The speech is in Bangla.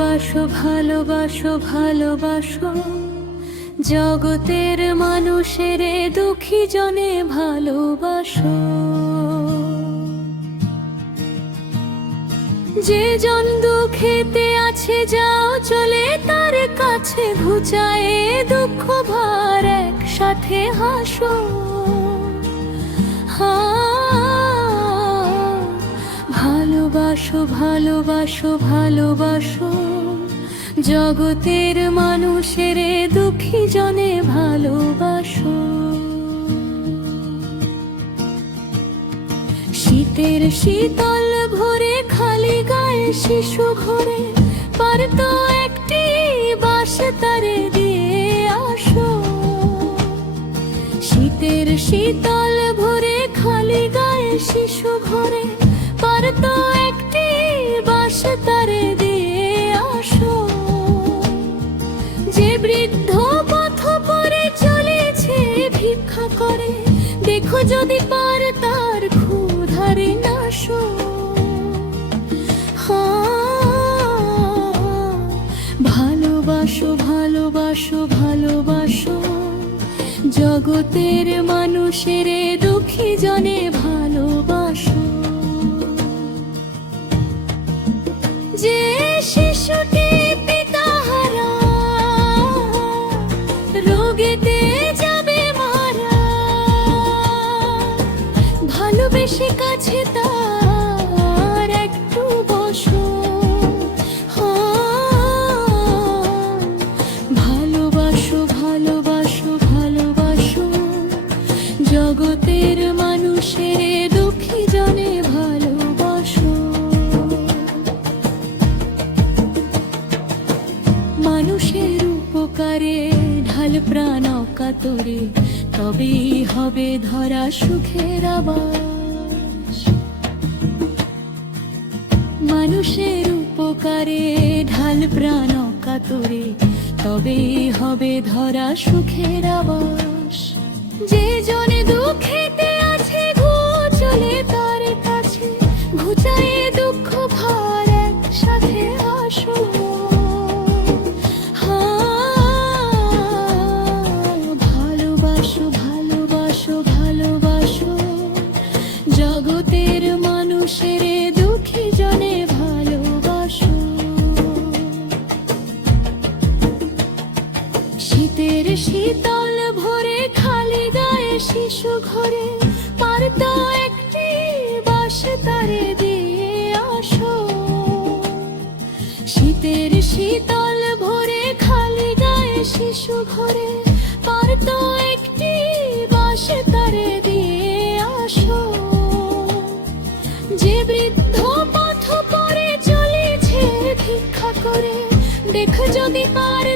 ভালোবাসো ভালোবাসো ভালোবাসো জগতের মানুষের দুঃখী জনে ভালোবাসো। যে জন দুঃখেতে আছে যাও চলে তার কাছে ঘুচায়ে দুঃখ ভার একসাথে হাসো। ভালোবাসো ভালোবাসো ভালোবাসো জগতের মানুষের দুঃখী জনে ভালোবাসো। শীতের শীতল ভোরে খালি গায়ে শিশু ঘরে পারতো একটি বাঁশ তারে দিয়ে আসো। শীতের শীতল ভোরে খালি গায়ে শিশু ঘরে পারতো একটি বাঁশ তারে দিয়ে আসো। যে বৃদ্ধ পথ পরে চলেছে ভিক্ষা করে দেখো যদি পার তার ক্ষুধারে নাশো। ভালোবাসো ভালোবাসো ভালোবাসো জগতের মানুষের দুঃখী জনে ভালোবাসো। যে শিশুটি পিতাহারা রোগেতে যাবে মারা ভালোবেসে কাছে তার একটু বসো। ভালোবাসো ভালোবাসো ভালোবাসো জগতের মানুষের দুঃখী জনে ভালোবাসো। মানুষের উপকারে ঢাল প্রাণ অকাতরে তবেই হবে ধরা সুখের আবাস। মানুষের উপকারে ঢাল প্রাণ অকাতরে তবেই হবে ধরা সুখের আবাস। যে জনে দুঃখেতে আছে চলে তার কাছে ঘুচায়ে দুঃখ ভার একসাথে হাসো। ভালোবাসো ভালোবাসো ভালোবাসো জগতের মানুষের দুঃখী জনে ভালোবাসো। শীতের শীতল ভোরে খালি গায়ে শিশু ঘরে পারতো একটি বাঁশ তারে দিয়ে আসো। শীতের শীতল ভোরে খালি গায়ে শিশু ঘরে পারতো একটি বাঁশ তারে দিয়ে আসো। যে বৃদ্ধ পথ পরে চলেছে ভিক্ষা করে দেখ যদি পার